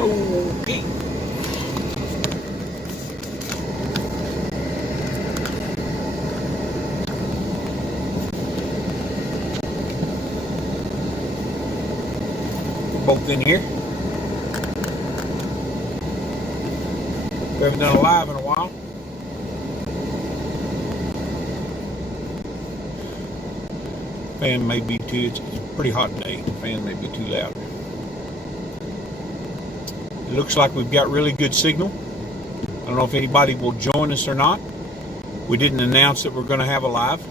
Okay. Both in here. We haven't done a live in a while. Fan may be too, it's a pretty hot day. The fan may be too loud. It looks like we've got really good signal. I don't know if anybody will join us or not. We didn't announce that we're going to have a live.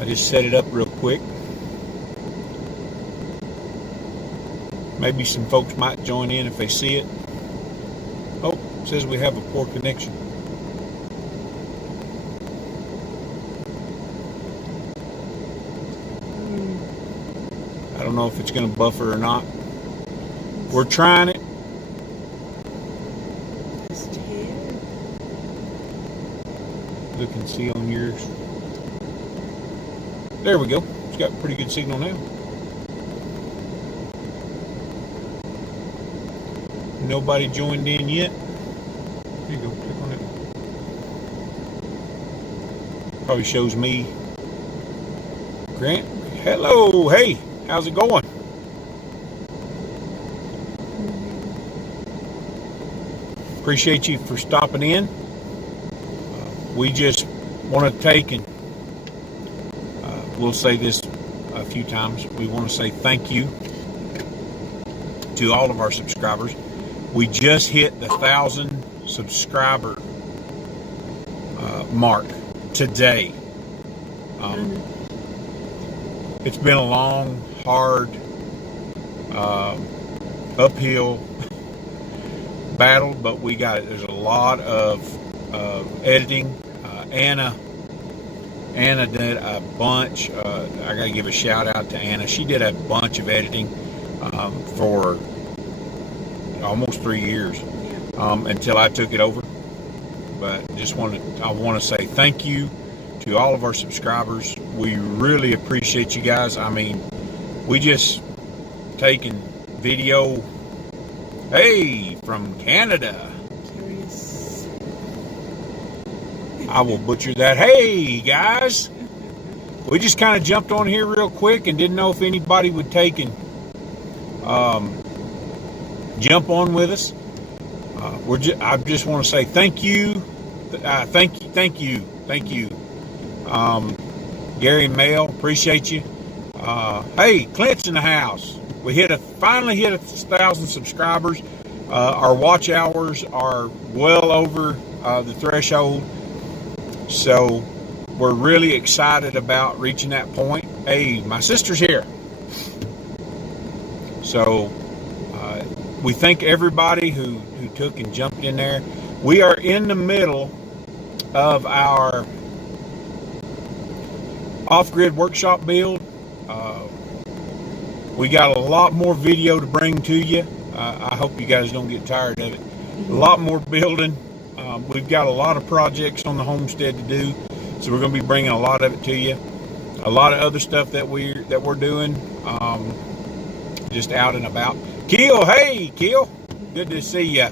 I just set it up real quick. Maybe some folks might join in if they see it. Oh, it says we have a poor connection. I don't know if it's going to buffer or not. We're trying it. Look and see on yours. There we go. It's got pretty good signal now. Nobody joined in yet. Here you go. Click on it. Probably shows me. Grant. Hello. Hey. How's it going? Appreciate you for stopping in. We just want to take and we'll say this a few times. We want to say thank you to all of our subscribers. We just hit the 1,000 subscriber mark today. It's been a long, hard, uphill battle, but we got it. There's a lot of editing. Anna did a bunch. I got to give a shout out to Anna. She did a bunch of editing for almost 3 years until I took it over. But I want to say thank you to all of our subscribers. We really appreciate you guys. I mean, we just taking video. Hey, from Canada. I will butcher that. Hey, guys. We just kind of jumped on here real quick and didn't know if anybody would take and jump on with us. I just want to say thank you. Thank you. Gary and Mel, appreciate you. Hey, Clint's in the house. We finally hit 1,000 subscribers. Our watch hours are well over the threshold. So we're really excited about reaching that point. Hey, my sister's here. So we thank everybody who took and jumped in there. We are in the middle of our off-grid workshop build. We got a lot more video to bring to you. I hope you guys don't get tired of it. A lot more building. We've got a lot of projects on the homestead to do, so we're going to be bringing a lot of it to you. A lot of other stuff that we're doing, just out and about. Keel, hey, Keel, good to see you.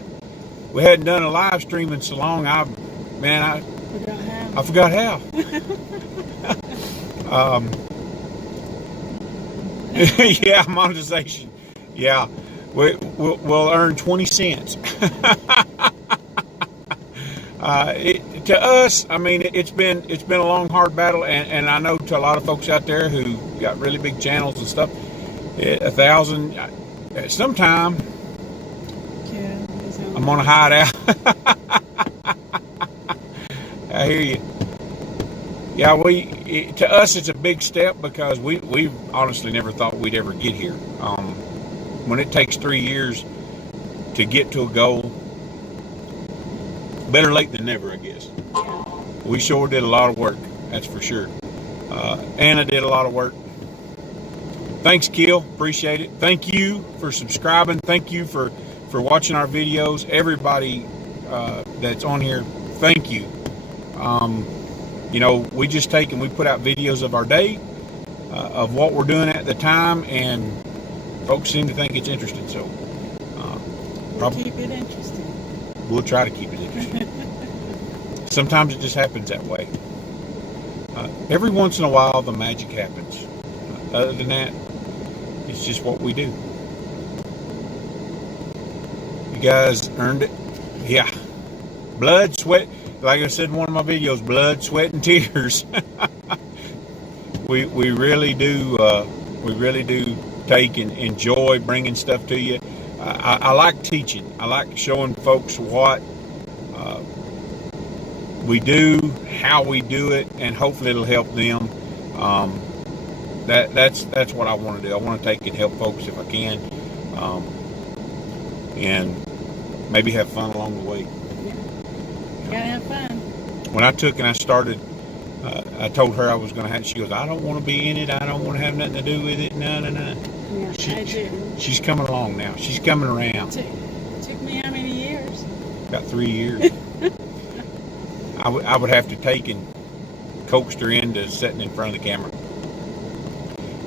We hadn't done a live stream in so long. I forgot how. Yeah, monetization. Yeah, we'll earn 20 cents. To us, I mean, it's been a long, hard battle, and I know to a lot of folks out there who got really big channels and stuff, 1,000. Sometime, I'm gonna hide out. I hear you. Yeah, to us it's a big step because we honestly never thought we'd ever get here. When it takes 3 years to get to a goal, better late than never, I guess. We sure did a lot of work, that's for sure. Anna did a lot of work. Thanks, Keel, appreciate it. Thank you for subscribing. Thank you for watching our videos. Everybody that's on here, thank you. You know, we just take and we put out videos of our day, of what we're doing at the time, and folks seem to think it's interesting. So We'll keep it interesting. We'll try to keep it interesting. Sometimes it just happens that way. Every once in a while, the magic happens. Other than that, it's just what we do. You guys earned it. Yeah. Blood, sweat. Like I said in one of my videos, blood, sweat, and tears. we really do. We really do take and enjoy bringing stuff to you. I like teaching. I like showing folks what we do, how we do it, and hopefully it'll help them. That's what I want to do. I want to take and help folks if I can, and maybe have fun along the way. Yeah. Gotta have fun. When I took and I started, I told her I was going to have. She goes, "I don't want to be in it. I don't want to have nothing to do with it." No. Yeah, I do. She's coming along now. She's coming around. Took me how many years? About 3 years. I would have to take and coax her into sitting in front of the camera.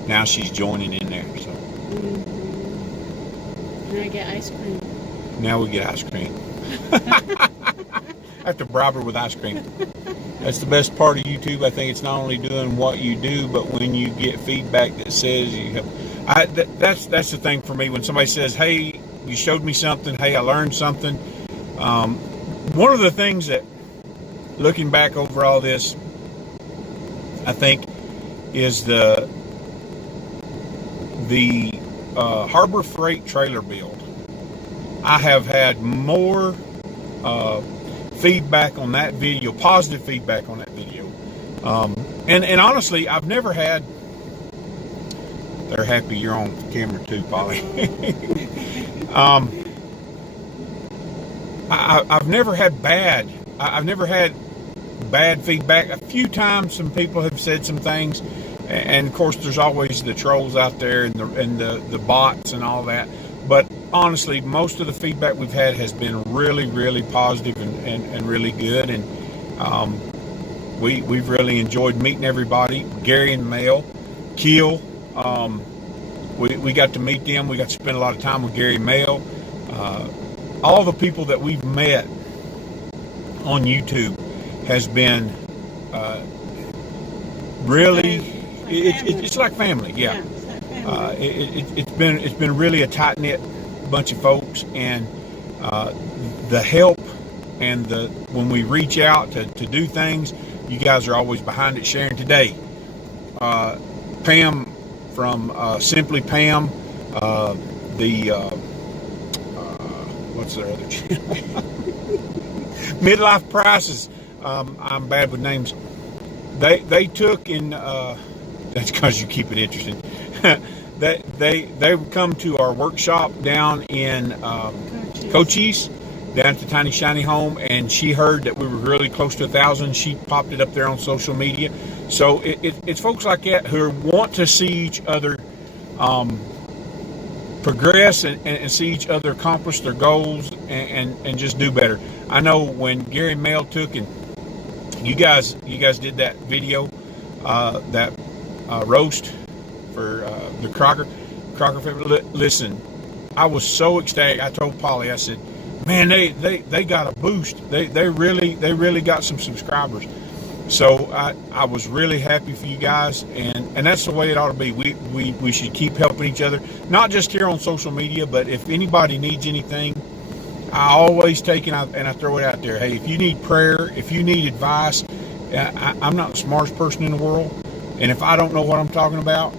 Now she's joining in there. So. Mm-hmm. Now I get ice cream. Now we get ice cream. I have to bribe her with ice cream. That's the best part of YouTube. I think it's not only doing what you do, but when you get feedback that says you have. That's the thing for me. When somebody says, "Hey, you showed me something. Hey, I learned something." One of the things that, looking back over all this, I think is the Harbor Freight trailer build. I have had more feedback on that video, positive feedback on that video, and honestly, I've never had. They're happy you're on camera too, Polly. I've never had bad. I've never had bad feedback. A few times, some people have said some things, and of course, there's always the trolls out there and the bots and all that. But honestly, most of the feedback we've had has been really, really positive and really good. And we've really enjoyed meeting everybody. Gary and Mel, Keel. We got to meet them. We got to spend a lot of time with Gary and Mel. All the people that we've met on YouTube has been really. It's like family. Yeah. It's like family. It's been really a tight knit bunch of folks, and the help and when we reach out to do things, you guys are always behind it, sharing. Today, Pam from Simply Pam, what's their other channel? Midlife Prices. I'm bad with names. They took and that's because you keep it interesting. They would come to our workshop down in Cochise, down at the Tiny Shiny Home, and she heard that we were really close to 1,000. She popped it up there on social media. So it's folks like that who want to see each other progress and see each other accomplish their goals and just do better. I know when Gary and Mel took and you guys did that video, that roast for the Crocker family. Listen, I was so ecstatic. I told Polly, I said, man, they got a boost. They really got some subscribers. So I was really happy for you guys, and that's the way it ought to be. We should keep helping each other, not just here on social media, but if anybody needs anything, I always take and I throw it out there. Hey, if you need prayer, if you need advice, I'm not the smartest person in the world, and if I don't know what I'm talking about,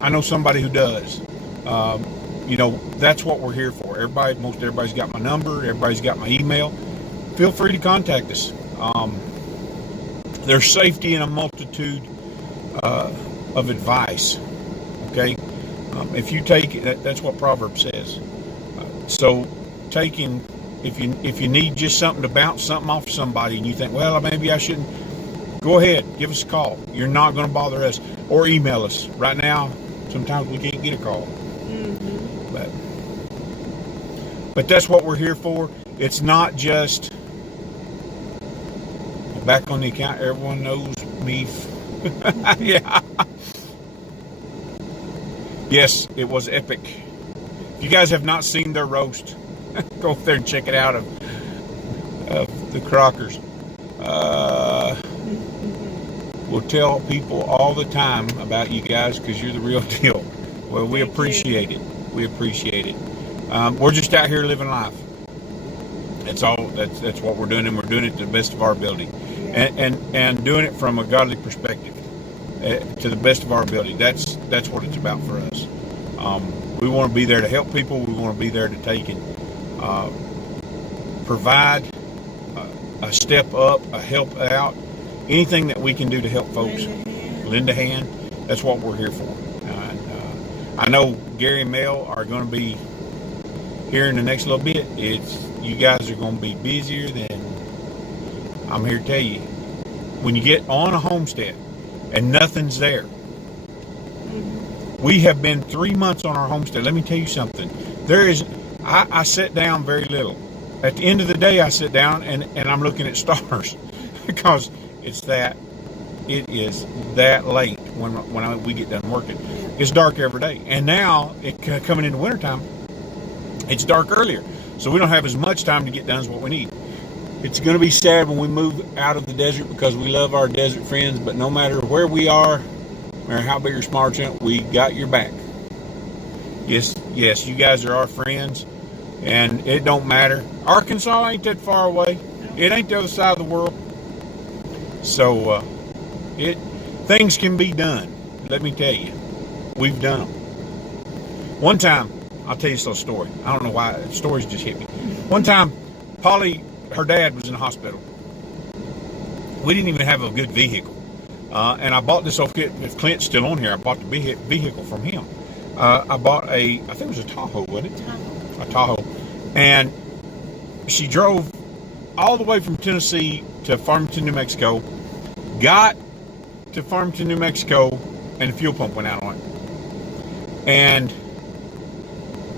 I know somebody who does. That's what we're here for. Most everybody's got my number. Everybody's got my email. Feel free to contact us. There's safety in a multitude of advice. Okay, if you take it, that's what Proverbs says. So, taking if you need just something to bounce something off somebody, and you think, well, maybe I shouldn't, go ahead, give us a call. You're not going to bother us, or email us. Right now, sometimes we can't get a call. Mm-hmm. But that's what we're here for. It's not just back on the account. Everyone knows me. Yeah. Yes, it was epic. you guys have not seen their roast, go up there and check it out of the Crockers. We'll tell people all the time about you guys because you're the real deal. Well, we appreciate it. We appreciate it. We're just out here living life. That's all. That's what we're doing, and we're doing it to the best of our ability, and doing it from a godly perspective, to the best of our ability. That's what it's about for us. We want to be there to help people. We want to be there to take and provide a step up, a help out, anything that we can do to help folks. Lend a hand. That's what we're here for. I know Gary and Mel are going to be here in the next little bit. You guys are going to be busier than, I'm here to tell you, when you get on a homestead and nothing's there. We have been 3 months on our homestead. Let me tell you something. I sit down very little. At the end of the day, I sit down and I'm looking at stars because it is that late when we get done working. It's dark every day. And now, coming into wintertime, it's dark earlier. So we don't have as much time to get done as what we need. It's going to be sad when we move out of the desert because we love our desert friends, but no matter where we are, no matter how big or small, we got your back. Yes, you guys are our friends, and it don't matter. Arkansas ain't that far away. It ain't the other side of the world. So, things can be done. Let me tell you. We've done them. One time, I'll tell you this little story. I don't know why. Stories just hit me. One time, Polly, her dad was in the hospital. We didn't even have a good vehicle. And I bought this off, if Clint's still on here, I bought the vehicle from him. I bought I think it was a Tahoe, wasn't it? A Tahoe. And she drove all the way from Tennessee to Farmington, New Mexico. Got to Farmington, New Mexico, and the fuel pump went out on it. And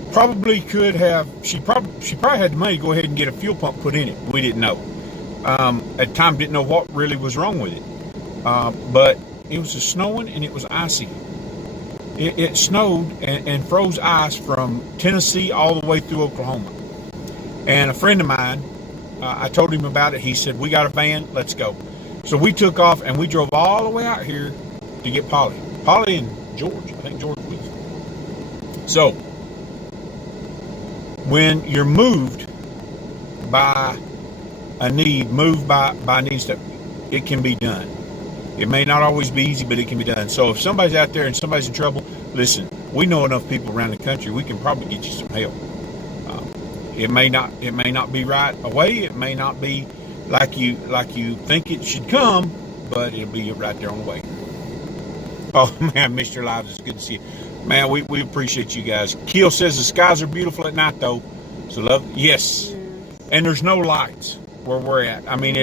she probably had the money to go ahead and get a fuel pump put in it. We didn't know. At the time, didn't know what really was wrong with it. But it was snowing and it was icy. It snowed and froze ice from Tennessee all the way through Oklahoma. And a friend of mine, I told him about it. He said, we got a van, let's go. So we took off and we drove all the way out here to get Polly. Polly and George. I think George was. So, when you're moved by a need, moved by needs, that it can be done. It may not always be easy, but it can be done. So if somebody's out there and somebody's in trouble, listen, we know enough people around the country, we can probably get you some help. It may not be right away. It may not be like you think it should come, but it'll be right there on the way. Oh man, Mr. Lives, it's good to see you. Man, we appreciate you guys. Keel says the skies are beautiful at night though. So love, yes. And there's no lights where we're at. I mean,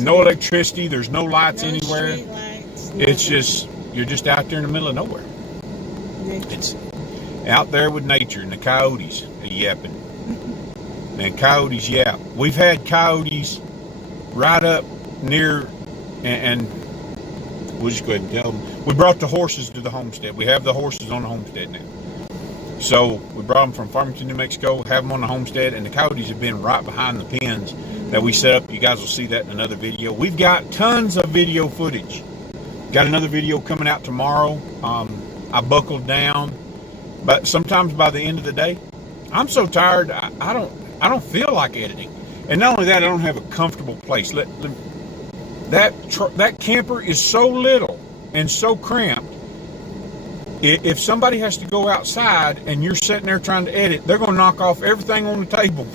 no electricity. There's no lights anywhere. Street lights, it's just, you're just out there in the middle of nowhere. nature. It's out there with nature, and the coyotes are yapping. And coyotes yap. We've had coyotes right up near, and we'll just go ahead and tell them. We brought the horses to the homestead. We have the horses on the homestead now. So we brought them from Farmington, New Mexico, have them on the homestead, and the coyotes have been right behind the pens that we set up. You guys will see that in another video. We've got tons of video footage. Got another video coming out tomorrow. I buckled down, but sometimes by the end of the day, I'm so tired, I don't feel like editing. And not only that, I don't have a comfortable place. That camper is so little and so cramped. If somebody has to go outside and you're sitting there trying to edit, they're going to knock off everything on the table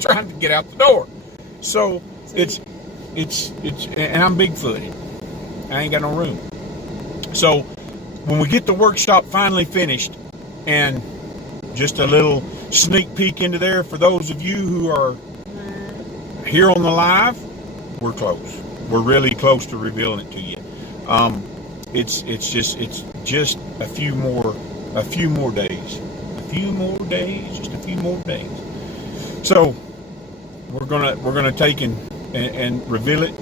trying to get out the door. So it's and I'm big-footed. I ain't got no room. So when we get the workshop finally finished, and just a little sneak peek into there for those of you who are here on the live, we're close. We're really close to revealing it to you. It's just a few more days. Just a few more days. So we're gonna take and reveal it.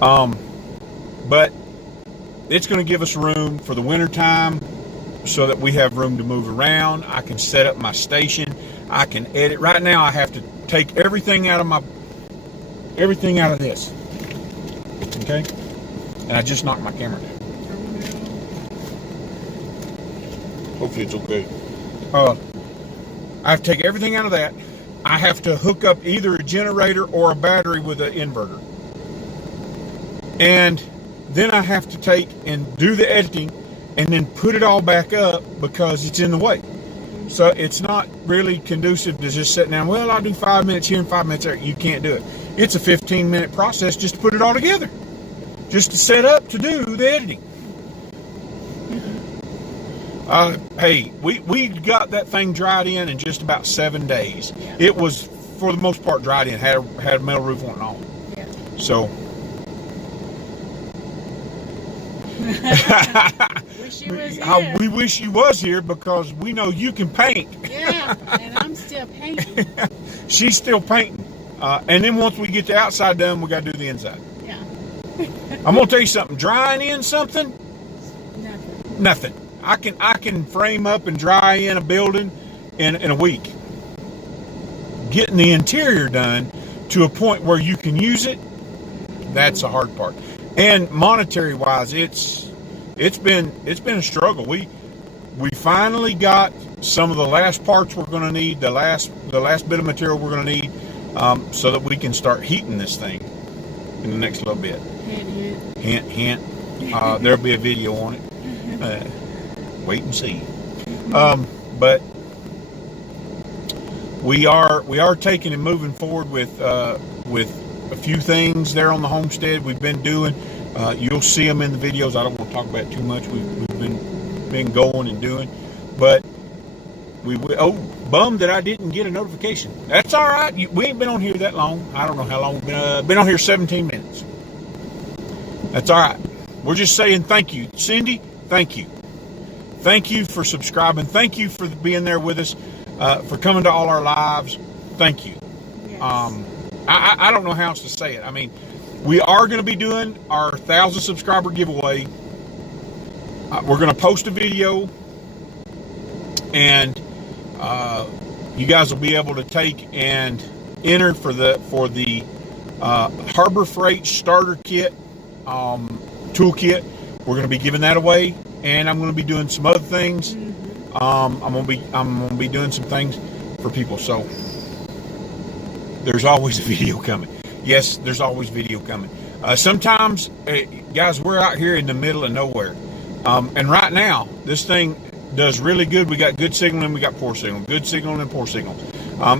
But it's gonna give us room for the winter time so that we have room to move around. I can set up my station. I can edit. Right now, I have to take everything out of this. Okay, and I just knocked my camera down. Hopefully it's okay. I have to take everything out of that. I have to hook up either a generator or a battery with an inverter. And then I have to take and do the editing and then put it all back up because it's in the way. So it's not really conducive to just sitting down, well, I'll do 5 minutes here and 5 minutes there. You can't do it. It's a 15-minute process just to put it all together. Just to set up to do the editing. Hey, we got that thing dried in just about 7 days. Yeah. It was, for the most part, dried in. Had a metal roof on it and all. Yeah. So. Wish you was here. We wish you was here because we know you can paint. Yeah, and I'm still painting. She's still painting. And then once we get the outside done, we got to do the inside. Yeah. I'm going to tell you something. Drying in something? Nothing. I can frame up and dry in a building in a week. Getting the interior done to a point where you can use it, that's the hard part. And monetary wise, it's been a struggle. We finally got some of the last parts we're going to need, the last bit of material we're going to need, so that we can start heating this thing in the next little bit. Hint. Hint. There'll be a video on it. Wait and see. But we are taking and moving forward with a few things there on the homestead we've been doing. You'll see them in the videos. I don't want to talk about it too much. We've been going and doing, but bummed that I didn't get a notification. That's all right. We ain't been on here that long. I don't know how long we've been on here. 17 minutes. That's all right. We're just saying thank you, Cindy. Thank you. Thank you for subscribing. Thank you for being there with us, for coming to all our lives. Thank you. Yes. I don't know how else to say it. I mean, we are going to be doing our 1,000 subscriber giveaway. We're going to post a video, and you guys will be able to take and enter for the Harbor Freight starter kit, toolkit. We're going to be giving that away, and I'm going to be doing some other things. I'm going to be doing some things for people. So there's always a video coming. Yes, there's always video coming. Sometimes, guys, we're out here in the middle of nowhere, and right now this thing does really good. We got good signal and we got poor signal. Good signal and poor signal.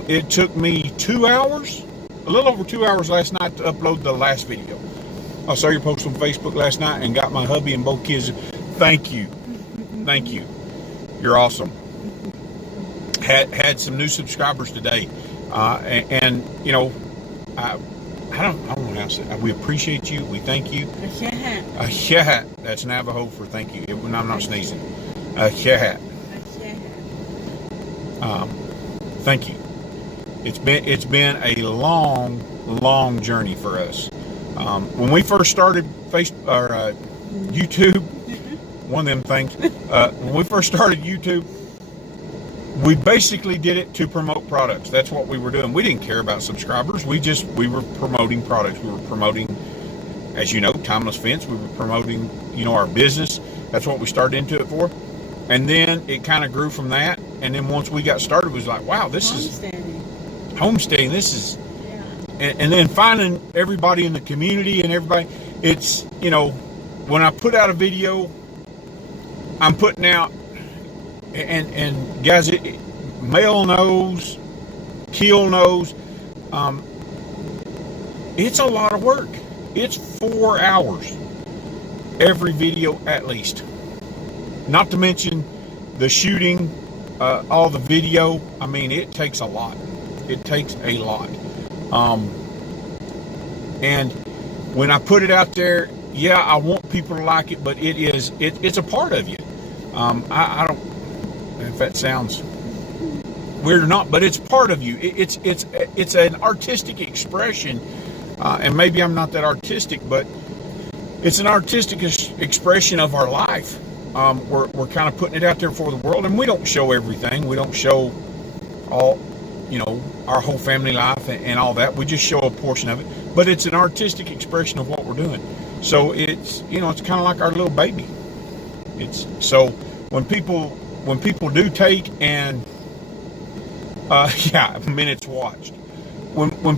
It took me 2 hours, a little over 2 hours last night to upload the last video. I saw your post on Facebook last night and got my hubby and both kids. Thank you. Thank you. You're awesome. Had some new subscribers today. And you know, I don't know how to say it. We appreciate you. We thank you. Yeah. That's Navajo for thank you. I'm not sneezing. Yeah. Thank you. It's been a long journey for us. When we first started YouTube, one of them things. When we first started YouTube, we basically did it to promote products. That's what we were doing. We didn't care about subscribers. We were promoting products. We were promoting, as you know, Timeless Fence. We were promoting, our business. That's what we started into it for. And then it kind of grew from that. And then once we got started, it was like, wow, this is homesteading. This is, and then finding everybody in the community and everybody. It's, when I put out a video, I'm putting out, and guys, Mel knows, Keel knows, it's a lot of work. It's 4 hours every video at least. Not to mention the shooting, all the video. I mean, it takes a lot. It takes a lot. And when I put it out there, yeah, I want people to like it, but it's a part of you. I don't, if that sounds weird or not, but it's part of you. It's an artistic expression, and maybe I'm not that artistic, but it's an artistic expression of our life. we're kind of putting it out there for the world, and we don't show everything. We don't show all, our whole family life and all that. We just show a portion of it, but it's an artistic expression of what we're doing. So it's, it's kind of like our little baby. It's so when people do take and minutes watched. When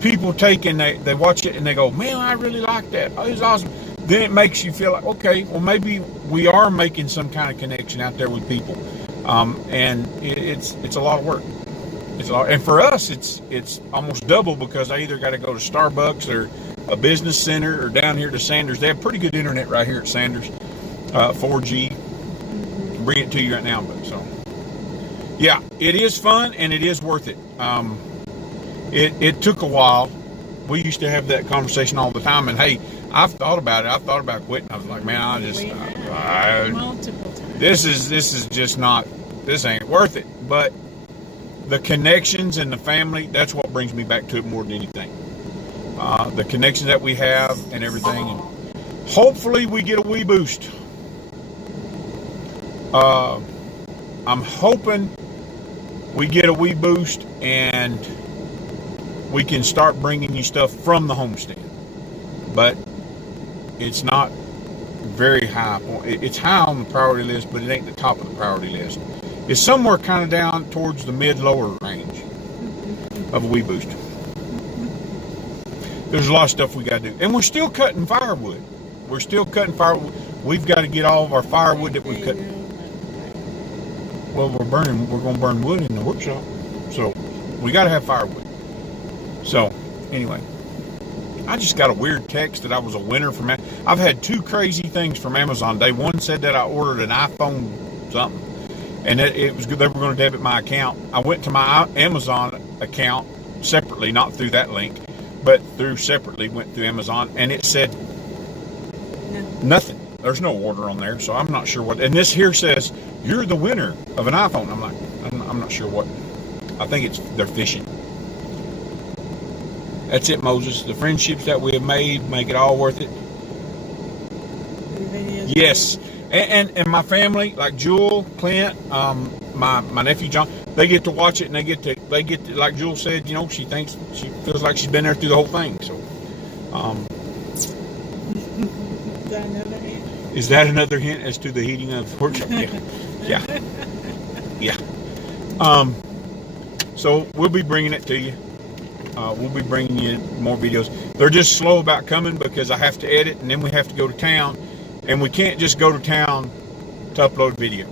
people take and they watch it and they go, man, I really like that. Oh, it's awesome. Then it makes you feel like, okay, well, maybe we are making some kind of connection out there with people. And it's a lot of work. It's a lot, and for us, it's almost double, because I either got to go to Starbucks or a business center or down here to Sanders. They have pretty good internet right here at Sanders, 4G. Bring it to you right now, but so yeah, it is fun and it is worth it. It took a while. We used to have that conversation all the time, and hey, I've thought about it. I thought about quitting. I was like, man, Multiple times. this is just not. This ain't worth it. But the connections and the family, that's what brings me back to it more than anything. The connections that we have and everything, and hopefully we get a wee boost. I'm hoping we get a wee boost and we can start bringing you stuff from the homestead. But it's not very high. It's high on the priority list, but it ain't the top of the priority list. It's somewhere kind of down towards the mid-lower range of a wee boost. There's a lot of stuff we got to do. And we're still cutting firewood. We've got to get all of our firewood that we cut. Well, we're going to burn wood in the workshop. So we got to have firewood. So anyway, I just got a weird text that I was a winner from. I've had two crazy things from Amazon. Day one said that I ordered an iPhone something, and it was good. They were going to debit my account. I went to my Amazon account separately, not through that link, but separately went through Amazon, and it said nothing. There's no order on there, so I'm not sure what. And this here says you're the winner of an iPhone. I'm like, I'm not sure what. I think they're fishing. That's it, Moses. The friendships that we have made make it all worth it. Yes, and my family, like Jewel, Clint, my nephew John, they get to watch it, and they get to like Jewel said, she feels like she's been there through the whole thing. So, is that another hint as to the heating of the workshop? Yeah. So we'll be bringing it to you. We'll be bringing you more videos. They're just slow about coming because I have to edit, and then we have to go to town, and we can't just go to town to upload video.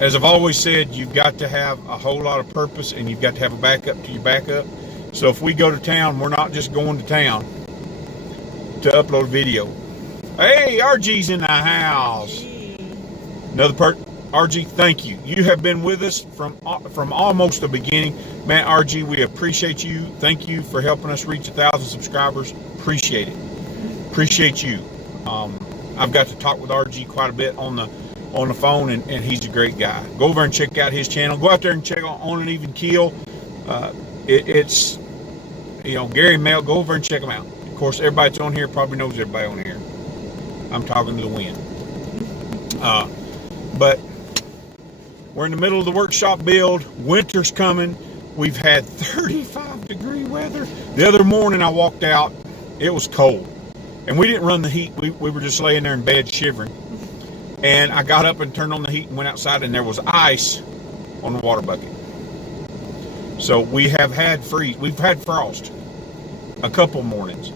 As I've always said, you've got to have a whole lot of purpose, and you've got to have a backup to your backup. So if we go to town, we're not just going to town to upload video. Hey, RG's in the house. Another part. RG, thank you. You have been with us from almost the beginning. Man, RG, we appreciate you. Thank you for helping us reach 1,000 subscribers. Appreciate it. Appreciate you. I've got to talk with RG quite a bit on the phone, and he's a great guy. Go over and check out his channel. Go out there and check on an Even Keel. It's Gary Mel. Go over and check them out. Of course, everybody that's on here probably knows everybody on here. I'm talking to the wind. But we're in the middle of the workshop build. Winter's coming. We've had 35-degree weather. The other morning I walked out. It was cold. And we didn't run the heat. We were just laying there in bed shivering. And I got up and turned on the heat and went outside, and there was ice on the water bucket. So we have had freeze. We've had frost a couple mornings.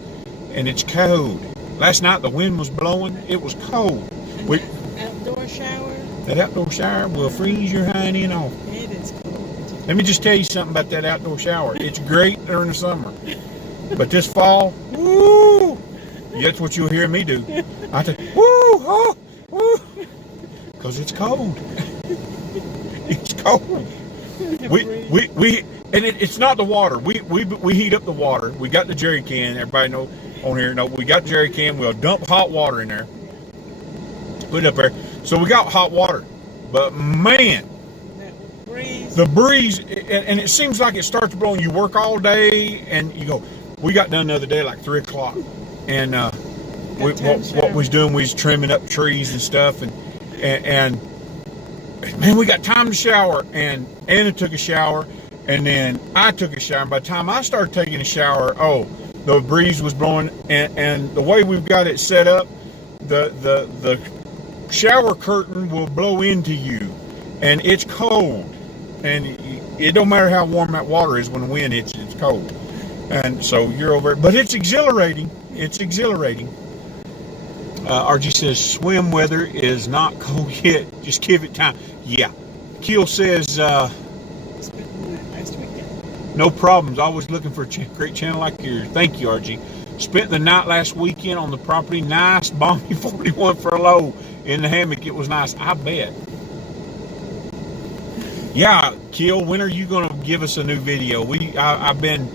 And it's cold. Last night the wind was blowing. It was cold. Outdoor shower? That outdoor shower will freeze your hind end off. It is cold. Let me just tell you something about that outdoor shower. It's great during the summer. But this fall, woo! That's what you'll hear me do. I say, woo, oh, woo! Because it's cold. It's cold. It's not the water. We heat up the water. We got the jerry can. Everybody know on here. No, we got the jerry can. We'll dump hot water in there. Put it up there. So we got hot water. But man, the breeze, and it seems like it starts blowing. You work all day and you go, we got done the other day like 3 o'clock. And what we was doing, we was trimming up trees and stuff, and man, we got time to shower. And Anna took a shower, and then I took a shower. And by the time I started taking a shower, oh, the breeze was blowing, and the way we've got it set up, the shower curtain will blow into you, and it's cold, and it don't matter how warm that water is when the wind hits it, it's cold. And so you're over it, but it's exhilarating. It's exhilarating. RG says swim weather is not cold yet. Just give it time. Yeah. Keel says no problems. Always looking for a great channel like yours. Thank you, RG. Spent the night last weekend on the property. Nice, balmy 41 for a low in the hammock. It was nice. I bet. Yeah, Keel. When are you gonna give us a new video? I've been.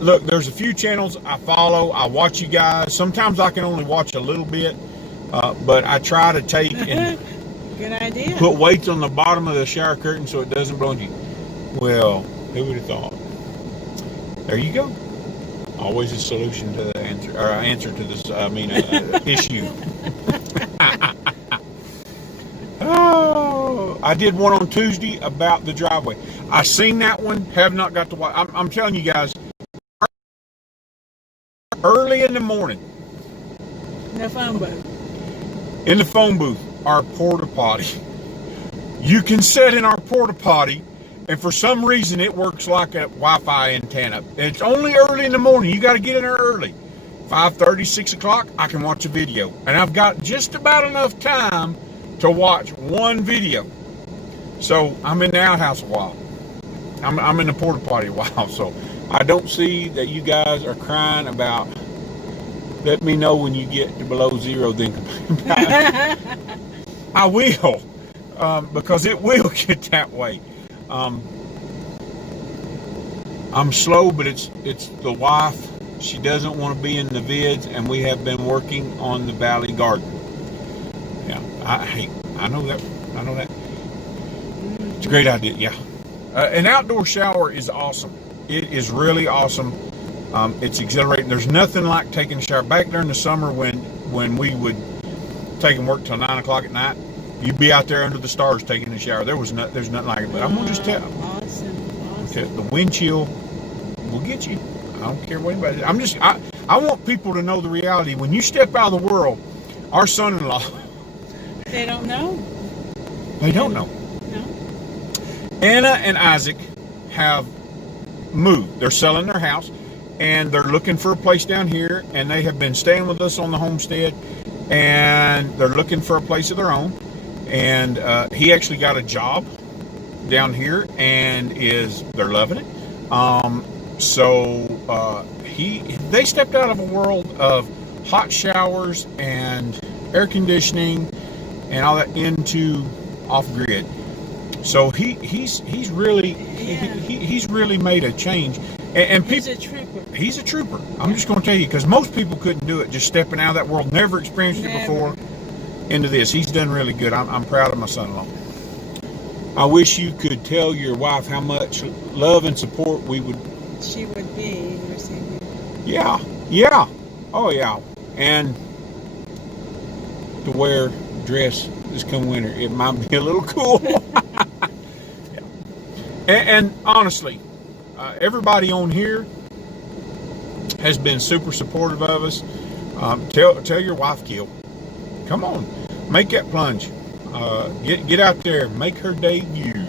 Look, there's a few channels I follow. I watch you guys. Sometimes I can only watch a little bit, but I try to take and good idea. Put weights on the bottom of the shower curtain so it doesn't blow on you. Well, who would have thought? There you go. Always a solution to the answer, or answer to this. Issue. Oh, I did one on Tuesday about the driveway. I seen that one. Have not got to watch. I'm telling you guys, early in the morning. In the phone booth. In the phone booth, our porta potty. You can set in our porta potty, and for some reason it works like a Wi-Fi antenna. It's only early in the morning. You got to get in there early. 5:30, 6 o'clock, I can watch a video. And I've got just about enough time to watch one video. So I'm in the outhouse a while. I'm in the porta potty a while. So I don't see that you guys are crying about, let me know when you get to below zero, then complain about it. I will, because it will get that way. I'm slow, but it's the wife. She doesn't want to be in the vids, and we have been working on the valley garden. Yeah, I know that. It's a great idea. Yeah, an outdoor shower is awesome. It is really awesome. It's exhilarating. There's nothing like taking a shower. Back during the summer when we would take and work till 9 o'clock at night, you'd be out there under the stars taking a shower. There's nothing like it. But I'm gonna just tell. Awesome. The wind chill will get you. I don't care what anybody. I want people to know the reality. When you step out of the world, our son-in-law. They don't know. They don't know. No. Anna and Isaac have moved. They're selling their house, and they're looking for a place down here, and they have been staying with us on the homestead, and they're looking for a place of their own. And he actually got a job down here, and they're loving it. They stepped out of a world of hot showers and air conditioning and all that into off grid. So he's really made a change. And He's people, a trooper. he's a trooper. I'm just going to tell you, because most people couldn't do it, just stepping out of that world, never experienced it before, into this. He's done really good. I'm proud of my son-in-law. I wish you could tell your wife how much love and support She would be receiving. Yeah. Oh yeah. And to wear dress this come winter, it might be a little cool. Yeah. And honestly, everybody on here has been super supportive of us. Tell your wife, Keel, come on, make that plunge. Get out there, make her debut.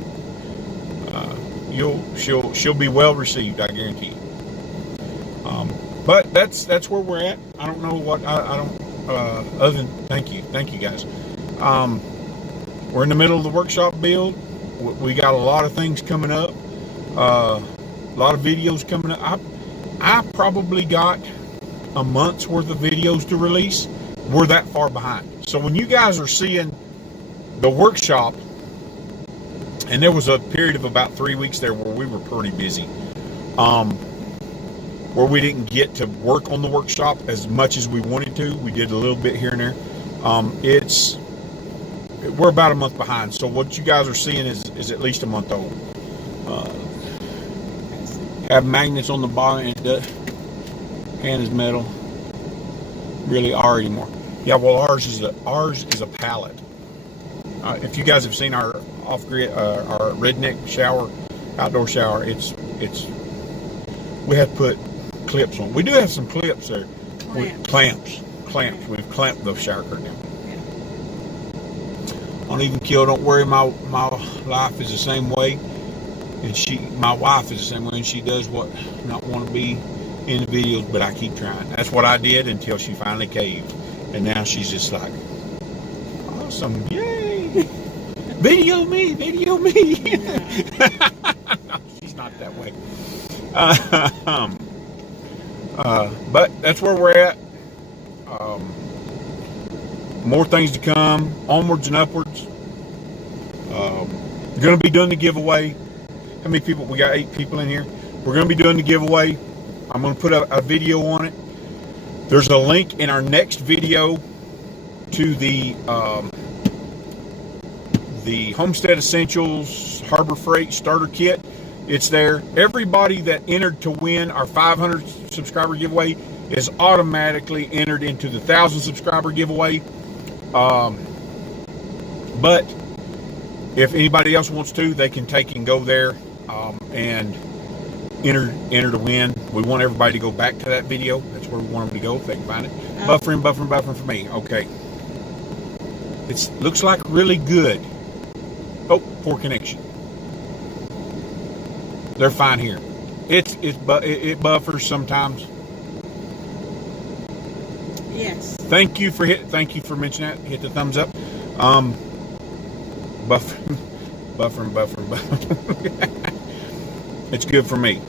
She'll be well received, I guarantee you. But that's where we're at. I don't know what I don't other than thank you guys. We're in the middle of the workshop build. We got a lot of things coming up. A lot of videos coming up. I probably got a month's worth of videos to release. We're that far behind. So when you guys are seeing the workshop, and there was a period of about 3 weeks there where we were pretty busy, where we didn't get to work on the workshop as much as we wanted to. We did a little bit here and there. We're about a month behind. So what you guys are seeing is at least a month old. Have magnets on the bottom, and hand is metal. really are anymore. Yeah, well, ours is a pallet. If you guys have seen our off-grid, our redneck shower, outdoor shower, it's we have to put clips on. We do have some clips there. Clamps. We've clamped the shower curtain down. Don't even kill. Don't worry. My life is the same way, and my wife is the same way, and she does what not want to be in the videos, but I keep trying. That's what I did until she finally caved, and now she's just like, awesome, yay! Video me. No, she's not that way. But that's where we're at. More things to come, onwards and upwards. Going to be doing the giveaway. How many people? We got 8 people in here. We're going to be doing the giveaway. I'm going to put a video on it. There's a link in our next video to the Homestead Essentials Harbor Freight Starter Kit. It's there. Everybody that entered to win our 500 subscriber giveaway is automatically entered into the 1,000 subscriber giveaway. But if anybody else wants to, they can take and go there and enter to win. We want everybody to go back to that video. That's where we want them to go if they can find it. Buffering for me. Okay. It looks like really good. Oh, poor connection. They're fine here. It buffers sometimes. Yes. Thank you for mentioning that. Hit the thumbs up. Buffering. It's good for me.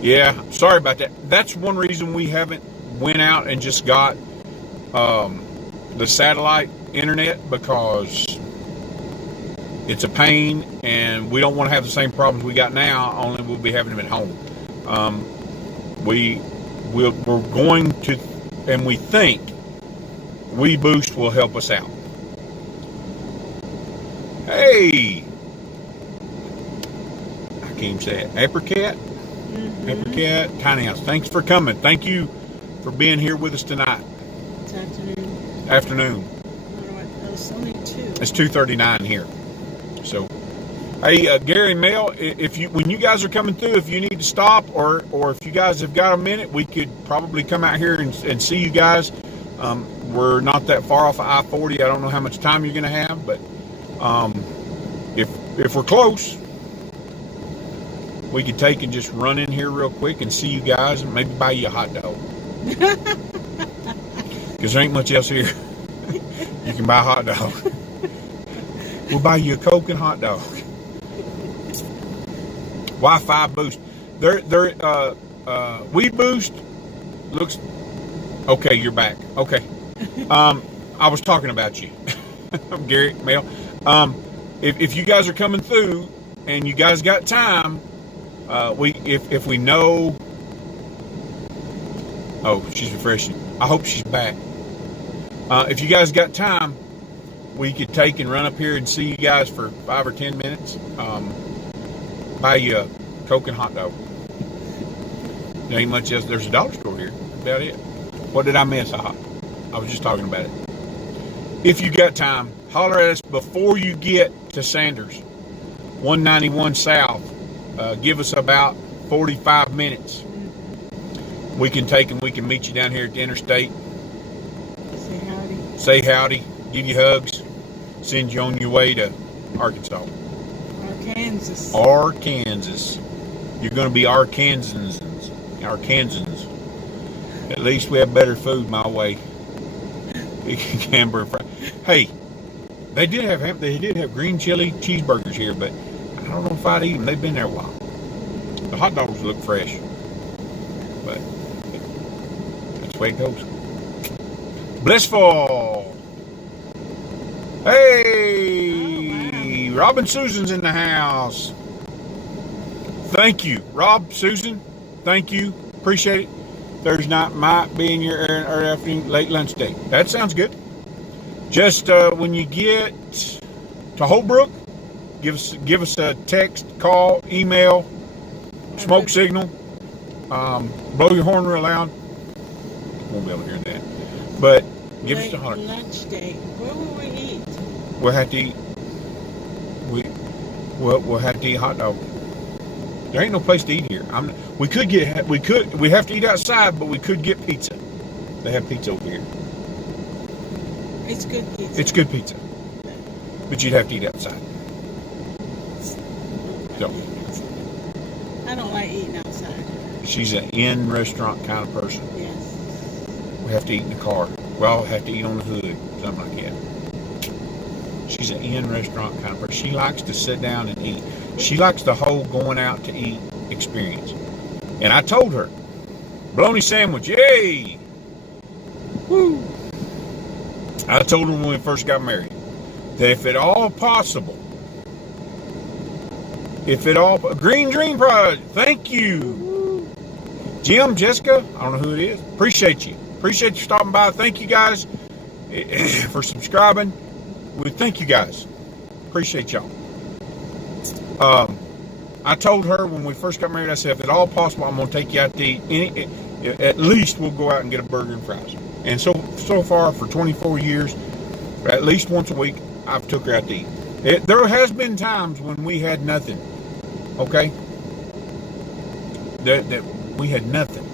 Yeah, sorry about that. That's one reason we haven't went out and just got the satellite internet, because it's a pain, and we don't want to have the same problems we got now, only we'll be having them at home. We're going to, and we think WeBoost will help us out. Hey! I can't even say it. Apricot? Mm-hmm. Apricot Tiny House. Thanks for coming. Thank you for being here with us tonight. It's afternoon. Afternoon. It's only 2. It's 2:39 here. So, hey, Gary and Mel, when you guys are coming through, if you need to stop, or if you guys have got a minute, we could probably come out here and see you guys. We're not that far off of I-40. I don't know how much time you're going to have, but if we're close, we could take and just run in here real quick and see you guys, and maybe buy you a hot dog. Because there ain't much else here. You can buy a hot dog. We'll buy you a Coke and hot dog. Wi-Fi boost. WeBoost looks okay. You're back. Okay. I was talking about you. I'm Gary Mel. If you guys are coming through and you guys got time, if we know. Oh, she's refreshing. I hope she's back. If you guys got time, we could take and run up here and see you guys for 5 or 10 minutes. Buy you a Coke and hot dog. There ain't much else. There's a dollar store here. That's about it. What did I miss? I was just talking about it. If you got time, holler at us before you get to Sanders, 191 South. Give us about 45 minutes. We can take and we can meet you down here at the interstate. Say howdy. Say howdy. Give you hugs. Send you on your way to Arkansas. Arkansas. You're going to be Arkansans. At least we have better food my way. Camber and fry. Hey, they did have green chili cheeseburgers here, but I don't know if I'd eat them. They've been there a while. The hot dogs look fresh, but that's the way it goes. Blissful. Hey, Rob and Susan's in the house. Thank you, Rob, Susan. Thank you. Appreciate it. Thursday night might be in your early afternoon, late lunch day. That sounds good. Just when you get to Holbrook, give us a text, call, email, smoke signal, blow your horn real loud. won't be able to hear that. But give us a holler. Lunch date. Where will we eat? We'll have to eat. We'll have to eat hot dog. There ain't no place to eat here. We have to eat outside, but we could get pizza. They have pizza over here. It's good pizza. It's good pizza, but you'd have to eat outside. So I don't like eating outside. she's an in-restaurant kind of person. Yes. We have to eat in the car. We all have to eat on the hood, something like that. She's an in-restaurant kind of person. She likes to sit down and eat. She likes the whole going out to eat experience. And I told her, bologna sandwich, yay! Woo! I told her when we first got married that if at all possible, Green Dream Project, thank you. Jim, Jessica, I don't know who it is. Appreciate you. Appreciate you stopping by. Thank you guys for subscribing. We thank you guys. Appreciate y'all. I told her when we first got married, I said, if at all possible, I'm going to take you out to eat. At least we'll go out and get a burger and fries. And so far, for 24 years, at least once a week, I've took her out to eat. There has been times when we had nothing. Okay? That we had nothing.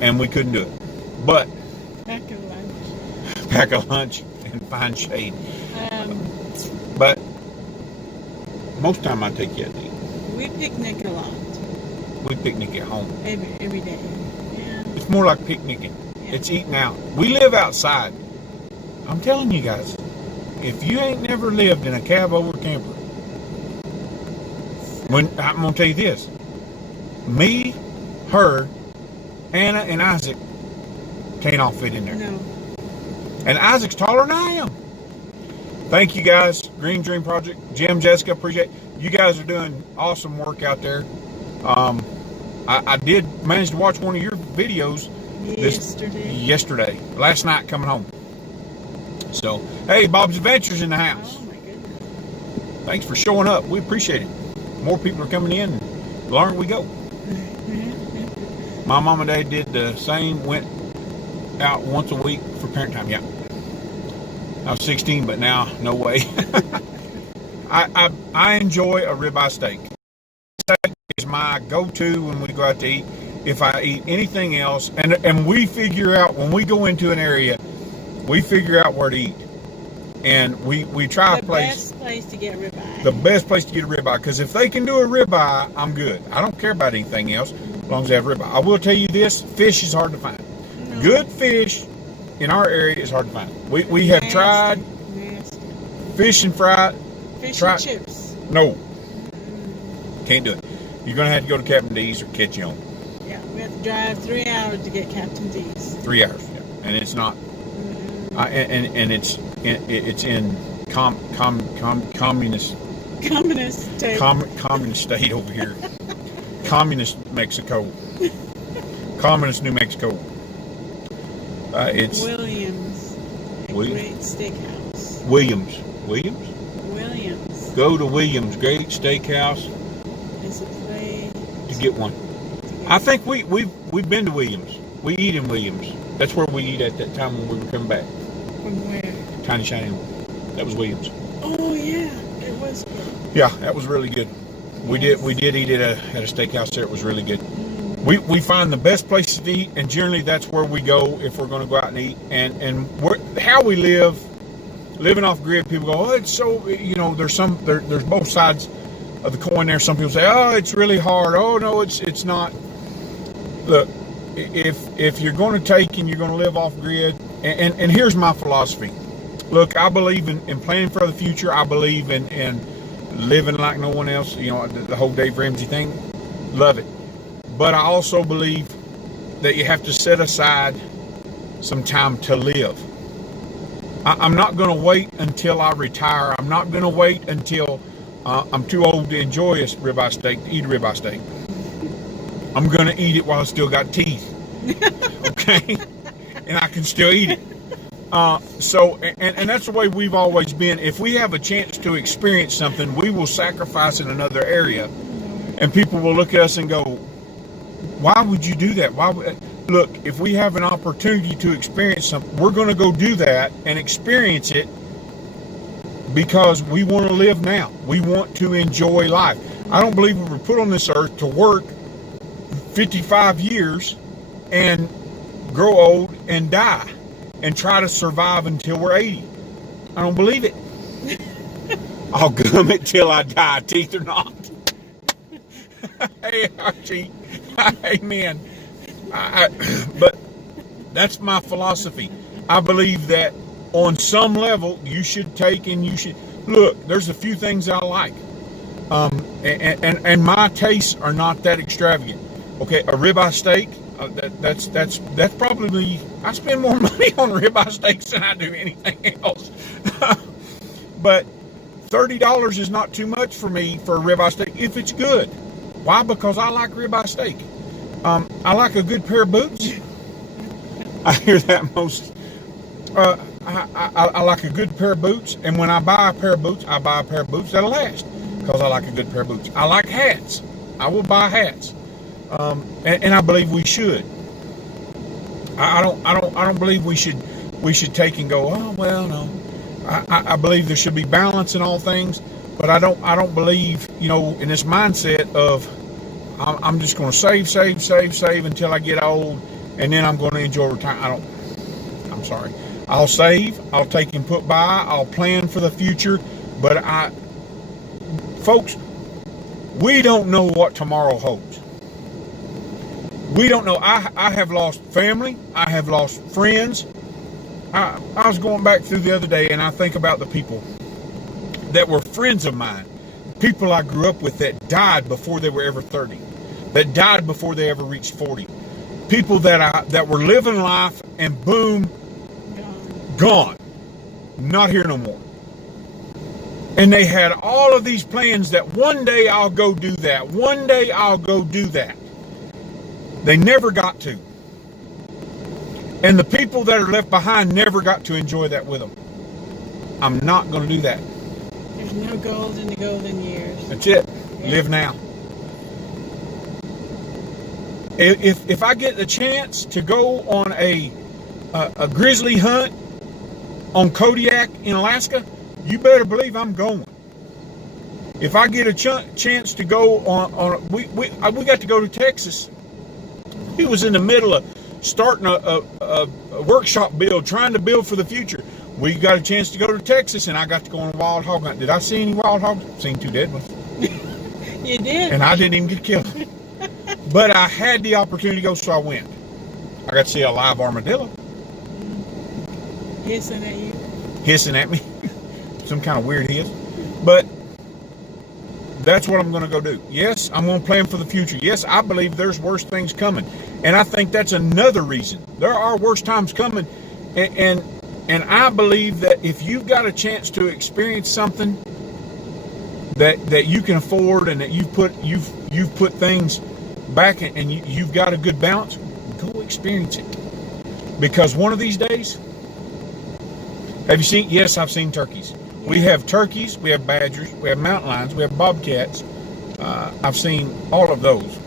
And we couldn't do it. But pack a lunch and find shade. But most time I take you out to eat. We picnic a lot. We picnic at home. Every day. Yeah. It's more like picnicking. Yeah. It's eating out. We live outside. I'm telling you guys, if you ain't never lived in a cab over camper, I'm gonna tell you this. Me, her, Anna, and Isaac can't all fit in there. No. And Isaac's taller than I am. Thank you guys, Green Dream Project, Jim, Jessica, appreciate it. You guys are doing awesome work out there. I did manage to watch one of your videos yesterday, last night coming home. So, hey, Bob's Adventures in the house. Oh my goodness. Thanks for showing up. We appreciate it. More people are coming in, the longer we go. My mom and dad did the same, went out once a week for parent time. Yeah. I was 16, but now, no way. I enjoy a ribeye steak. Steak is my go-to when we go out to eat. If I eat anything else, and we figure out, when we go into an area, we figure out where to eat. And we try a place. The best place to get ribeye. The best place to get a ribeye. Because if they can do a ribeye, I'm good. I don't care about anything else as long as they have ribeye. I will tell you this, fish is hard to find. No. Good fish in our area is hard to find. We have tried fish and fried. Fish and chips. No. Can't do it. You're going to have to go to Captain D's or Ketchum. Yeah, we have to drive 3 hours to get Captain D's. 3 hours, yeah. And it's not. And it's in communist state. Communist state over here. Communist Mexico. Communist New Mexico. It's Williams. Great Steakhouse. Williams. Williams. Go to Williams Great Steakhouse. It's a place to get one. I think we've been to Williams. We eat in Williams. That's where we eat at that time when we were coming back. From where? Tiny Shiny. That was Williams. Oh yeah, it was good. Yeah, that was really good. We did eat at a steakhouse there. It was really good. We find the best places to eat, and generally that's where we go if we're going to go out and eat. And how we living off grid. People go, oh, it's so, there's both sides of the coin there. Some people say, oh, it's really hard. Oh no, it's not. Look, if you're going to take and you're going to live off grid, and here's my philosophy. Look, I believe in planning for the future. I believe in living like no one else. The whole Dave Ramsey thing. Love it. But I also believe that you have to set aside some time to live. I'm not going to wait until I retire. I'm not going to wait until I'm too old to enjoy a ribeye steak, to eat a ribeye steak. I'm going to eat it while I still got teeth. Okay? And I can still eat it. And that's the way we've always been. If we have a chance to experience something, we will sacrifice in another area. And people will look at us and go, why would you do that? look, if we have an opportunity to experience something, we're going to go do that and experience it because we want to live now. We want to enjoy life. I don't believe we were put on this earth to work 55 years and grow old and die and try to survive until we're 80. I don't believe it. I'll gum it till I die, teeth or not. Hey, Archie. Amen. But that's my philosophy. I believe that on some level you should take and you should look. There's a few things I like, and my tastes are not that extravagant. Okay, a ribeye steak. That's probably, I spend more money on ribeye steaks than I do anything else. But $30 is not too much for me for a ribeye steak if it's good. Why? Because I like ribeye steak. I like a good pair of boots. I hear that most. I like a good pair of boots, and when I buy a pair of boots, I buy a pair of boots that'll last because I like a good pair of boots. I like hats. I will buy hats, and I believe we should. I don't believe we should take and go, oh well, no. I believe there should be balance in all things, but I don't believe, in this mindset of I'm just going to save until I get old, and then I'm going to enjoy retirement. I'm sorry. I'll save. I'll take and put by. I'll plan for the future, but folks, we don't know what tomorrow holds. We don't know. I have lost family. I have lost friends. I was going back through the other day, and I think about the people that were friends of mine, people I grew up with that died before they were ever 30, that died before they ever reached 40, people that were living life and boom, gone, not here no more. And they had all of these plans that one day I'll go do that, one day I'll go do that. They never got to. And the people that are left behind never got to enjoy that with them. I'm not going to do that. There's no gold in the golden years. That's it. Yeah. Live now. If I get the chance to go on a grizzly hunt on Kodiak in Alaska, you better believe I'm going. If I get a chance to go on we got to go to Texas. He was in the middle of starting a workshop build, trying to build for the future. We got a chance to go to Texas, and I got to go on a wild hog hunt. Did I see any wild hogs? Seen 2 dead ones. You did. And I didn't even get killed. But I had the opportunity to go, so I went. I got to see a live armadillo. Hissing at you. Hissing at me. Some kind of weird hiss. But that's what I'm going to go do. Yes, I'm going to plan for the future. Yes, I believe there's worse things coming. And I think that's another reason. There are worse times coming. And I believe that if you've got a chance to experience something that you can afford and that you've put things back and you've got a good balance, go experience it. Because one of these days, have you seen? Yes, I've seen turkeys. We have turkeys, we have badgers, we have mountain lions, we have bobcats. I've seen all of those.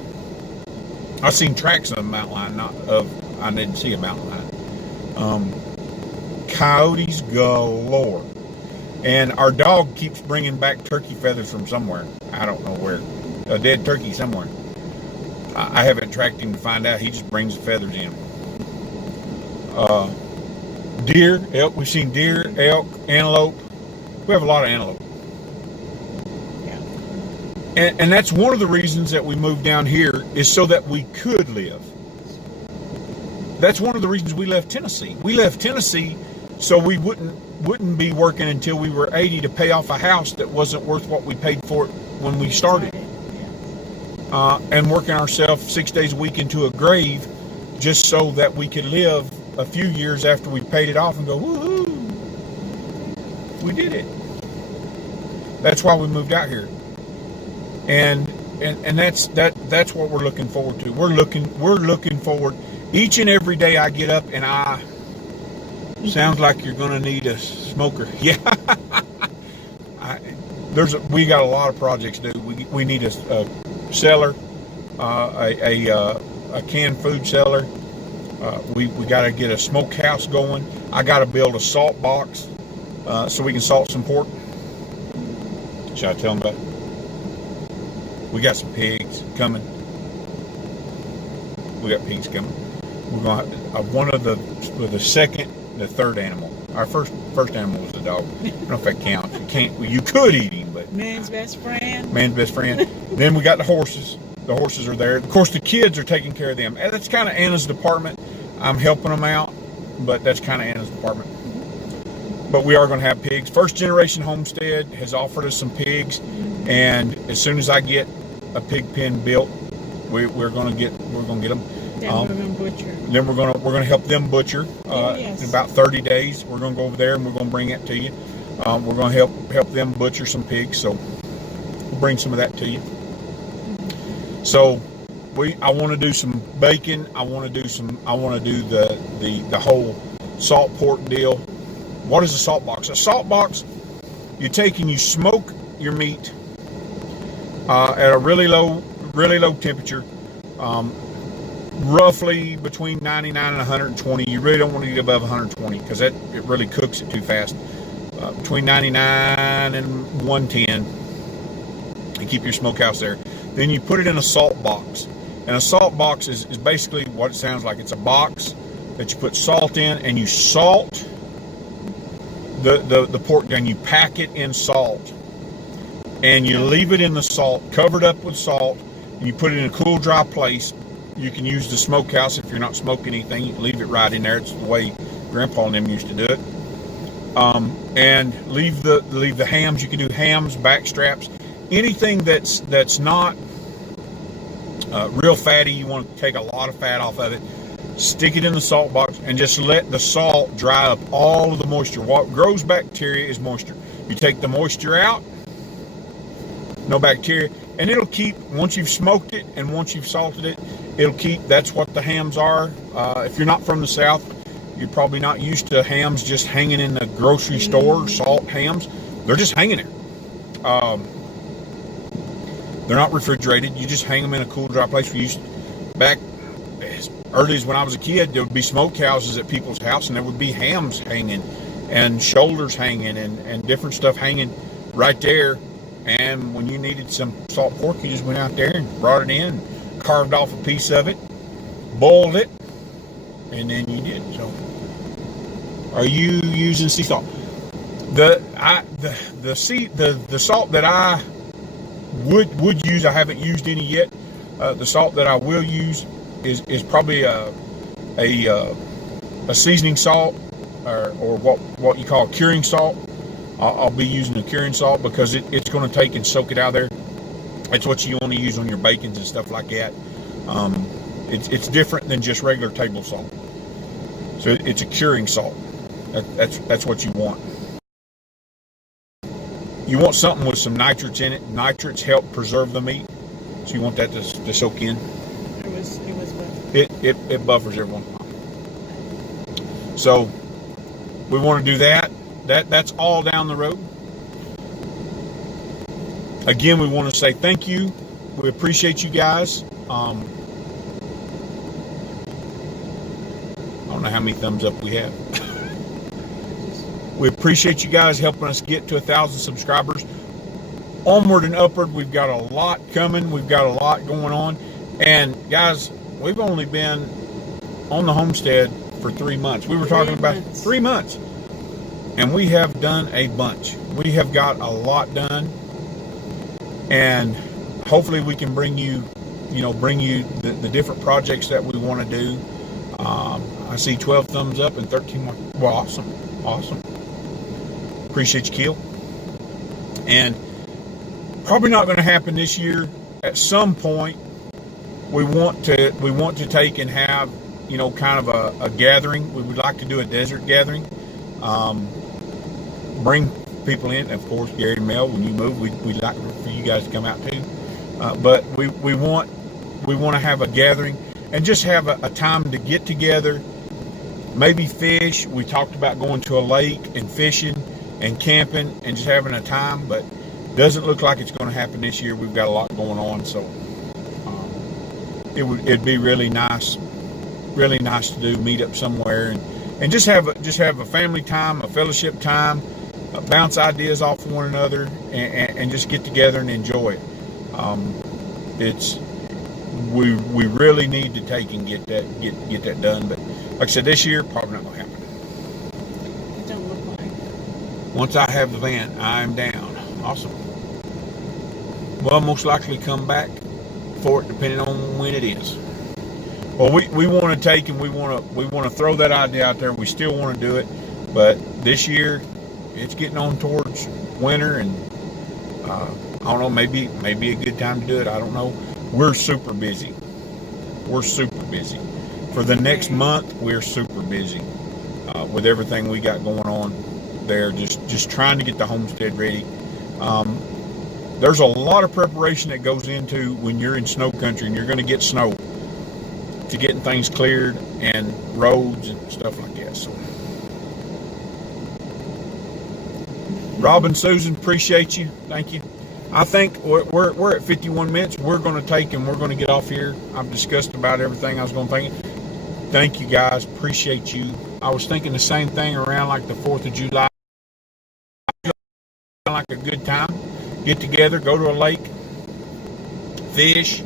I've seen tracks of a mountain lion, I didn't see a mountain lion. Coyotes galore. And our dog keeps bringing back turkey feathers from somewhere. I don't know where. A dead turkey somewhere. I haven't tracked him to find out. He just brings the feathers in. Deer, elk. We've seen deer, elk, antelope. We have a lot of antelope. Yeah. And that's one of the reasons that we moved down here is so that we could live. That's one of the reasons we left Tennessee. We left Tennessee so we wouldn't be working until we were 80 to pay off a house that wasn't worth what we paid for it when we started. And working ourselves 6 days a week into a grave just so that we could live a few years after we paid it off and go, woohoo, we did it. That's why we moved out here. And that's what we're looking forward to. We're looking forward each and every day. I get up and sounds like you're gonna need a smoker. Yeah. We got a lot of projects to do. We need a cellar, a canned food cellar. We got to get a smokehouse going. I got to build a salt box so we can salt some pork. Should I tell them about it? We got some pigs coming. We got pigs coming. We're going to have one of the second, the third animal. Our first animal was the dog. I don't know if that counts. You can't. Well, you could eat him, but Man's best friend. man's best friend. Then we got the horses. The horses are there. Of course, the kids are taking care of them. And that's kind of Anna's department. I'm helping them out, but that's kind of Anna's department. But we are going to have pigs. First Generation Homestead has offered us some pigs, and as soon as I get a pig pen built, we're going to get them. Then we're going to butcher. Then we're going to help them butcher. Yes. In about 30 days, we're going to go over there and we're going to bring it to you. We're going to help them butcher some pigs, so we'll bring some of that to you. So I want to do some bacon. I want to do the whole salt pork deal. What is a salt box? A salt box, you take and you smoke your meat at a really low temperature, roughly between 99 and 120. You really don't want to get above 120 because it really cooks it too fast. Between 99 and 110, and keep your smokehouse there. Then you put it in a salt box. And a salt box is basically what it sounds like. It's a box that you put salt in, and you salt the pork down. You pack it in salt, and you leave it in the salt, covered up with salt, and you put it in a cool, dry place. You can use the smokehouse if you're not smoking anything. You can leave it right in there. It's the way Grandpa and them used to do it. And leave the hams. You can do hams, back straps, anything that's not real fatty. You want to take a lot of fat off of it. Stick it in the salt box and just let the salt dry up all of the moisture. What grows bacteria is moisture. You take the moisture out, no bacteria, and it'll keep, once you've smoked it and once you've salted it, it'll keep. That's what the hams are. If you're not from the South, you're probably not used to hams just hanging in the grocery store, salt hams. They're just hanging there. They're not refrigerated. You just hang them in a cool, dry place. We used back as early as when I was a kid, there would be smokehouses at people's house, and there would be hams hanging and shoulders hanging and different stuff hanging right there. And when you needed some salt pork, you just went out there and brought it in, carved off a piece of it, boiled it, and then you did. So, are you using sea salt? The salt that I would use, I haven't used any yet. The salt that I will use is probably a seasoning salt, or what you call curing salt. I'll be using a curing salt because it's going to take and soak it out of there. It's what you want to use on your bacons and stuff like that. It's different than just regular table salt. So it's a curing salt. That's what you want. You want something with some nitrates in it. Nitrates help preserve the meat, so you want that to soak in. It was buff. It buffers every once in a while. So we want to do that. That's all down the road. Again, we want to say thank you. We appreciate you guys. I don't know how many thumbs up we have. We appreciate you guys helping us get to 1,000 subscribers. Onward and upward. We've got a lot coming. We've got a lot going on. And guys, we've only been on the homestead for 3 months. We were talking about 3 months. And we have done a bunch. We have got a lot done. And hopefully we can bring you the different projects that we want to do. I see 12 thumbs up and 13 more. Well, awesome. Appreciate you, Keel. And probably not going to happen this year. At some point, we want to take and have, kind of a gathering. We would like to do a desert gathering. Bring people in. Of course, Gary and Mel, when you move, we'd like for you guys to come out too. But we want to have a gathering and just have a time to get together, maybe fish. We talked about going to a lake and fishing and camping and just having a time, but doesn't look like it's going to happen this year. We've got a lot going on, so it'd be really nice really nice to do. Meet up somewhere and just have a family time, a fellowship time, bounce ideas off one another, and just get together and enjoy it. We really need to take and get that done. But like I said, this year probably not gonna happen. It don't look like. Once I have the van, I'm down. Awesome. Well, most likely come back for it, depending on when it is. Well, we want to take and we want to throw that idea out there, and we still want to do it. But this year, it's getting on towards winter, and I don't know, maybe a good time to do it. I don't know. We're super busy. For the next month, we're super busy with everything we got going on there. Just trying to get the homestead ready. There's a lot of preparation that goes into when you're in snow country and you're going to get snow, to getting things cleared and roads and stuff like that. So, Rob and Susan, appreciate you. Thank you. I think we're at 51 minutes. We're going to take and we're going to get off here. I've discussed about everything I was going to think. Thank you guys. Appreciate you. I was thinking the same thing around like the 4th of July. Like a good time. Get together, go to a lake, fish,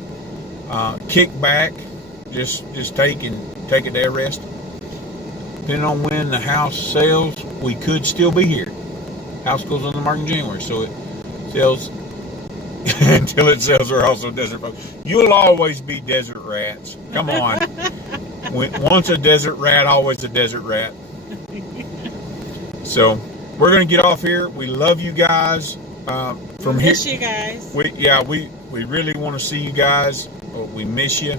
kick back, just take a day of rest. Depending on when the house sells, we could still be here. House goes on the market in January, so it sells. Until it sells, we're also desert folks. You'll always be desert rats. Come on. Once a desert rat, always a desert rat. So we're going to get off here. We love you guys. From here, Miss you guys. We really want to see you guys. We miss you.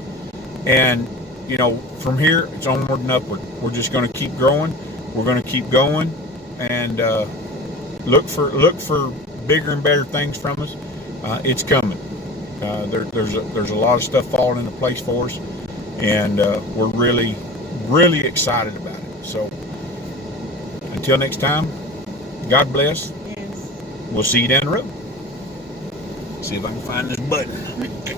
And, from here, it's onward and upward. We're just going to keep growing. We're going to keep going. And look for bigger and better things from us. It's coming. There's a lot of stuff falling into place for us, and we're really, really excited about it. So until next time, God bless. Yes. We'll see you down the road. See if I can find this button.